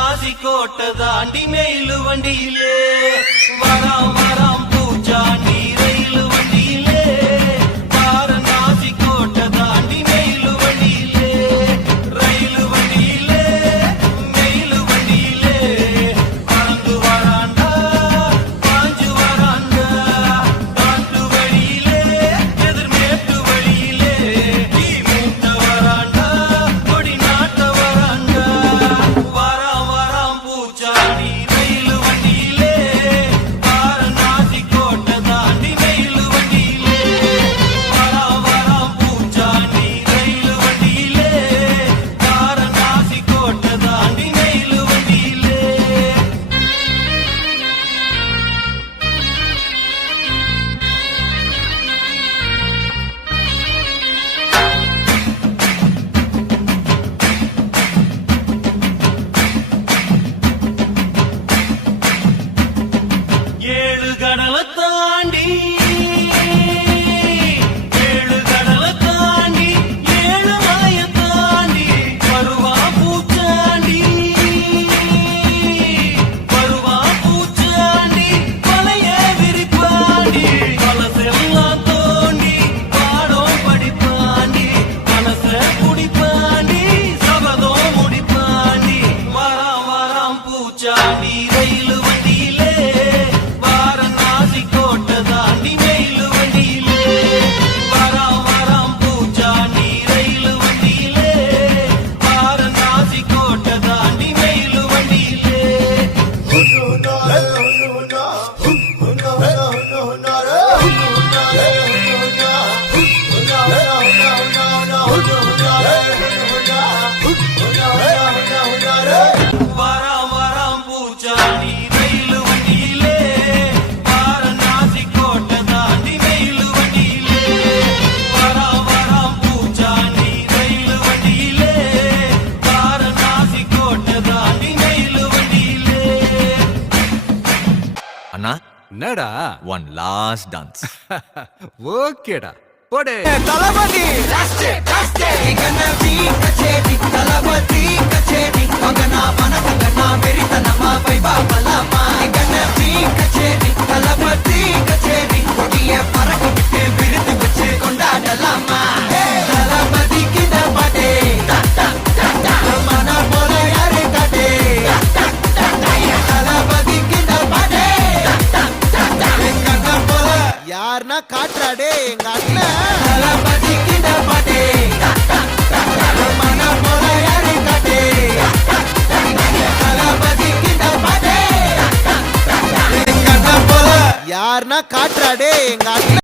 நாசிக்கோட்டை தாண்டி மெயிலு வண்டியிலே வராம் வராம் பூச்சாண்டி ரயிலு வண்டியிலே நாசிக்கோட்டை தாண்டி மெயிலு வண்டியிலே ரயிலு வண்டியிலே மெயிலு வண்டியிலே பறந்து வராண்டா பாஞ்சு வராண்டா காட்டு வழியிலே எதிர்மேட்டு வழியிலே நீ மூட்ட வராண்டா கொடி நாட்ட வராண்டா வராம் வராம் பூச்சாண்டி ரயிலு வண்டியிலே நாசிக்கோட்டை தாண்டி மெயிலு வண்டியிலே வராம் வராம் பூச்சாண்டி ரயிலு வண்டியிலே நாசிக்கோட்டை தாண்டி மெயிலு வண்டியிலே ஏழு கடலை தாண்டி ஏழு கடலை தாண்டி ஏழு மலையை தாண்டி வருவா பூச்சாண்டி வருவா பூச்சாண்டி பழைய விரிப்பாண்டி பழசெல்லாம் தோண்டி பாடம் படிப்பாண்டி மனச குடிப்பாண்டி சபதம் முடிப்பாண்டி வராம் வராம் பூச்சாண்டி ரயிலு வண்டியிலே நாசிக்கோட்டை தாண்டி மெயிலு வண்டியிலே வராம் வராம் பூச்சாண்டி ரயிலு வண்டியிலே நாசிக்கோட்டை தாண்டி மெயிலு வண்டியிலே வராம் வராம் பூச்சாண்டி ரயிலு வண்டியிலே நாசிக்கோட்டை தாண்டி மெயிலு வண்டியிலே வராம் வராம் பூச்சாண்டி ரயிலு வண்டியிலே நாசிக்கோட்டை தாண்டி மெயிலு வண்டியிலே. அண்ணா என்னடா ஒன் லாஸ்ட் டான்ஸ். ஓகேடா போடு தளபதி தளபதி கச்சேரி மகனா மனசங்கனா வெறித்தனமா வைபா பலாமா கச்சேரி தளபதி கச்சேரி கொடிய பறக்க விட்டு விருது வச்சு கொண்டாடலாமா தளபதி கிட்ட பாட்டே மன போல யாரு காட்டே தளபதி கிட்ட பாட்டே எங்க போல யாருன்னா காட்டுறாடே எங்க அண்ணன் தளபதி கிட்ட பாட்டே மன போல யாரு காட்டே தளபதி கிட்ட பாட்டே எங்க அண்ணன் போல யாருன்னா காட்டுறாடே எங்க அண்ணன்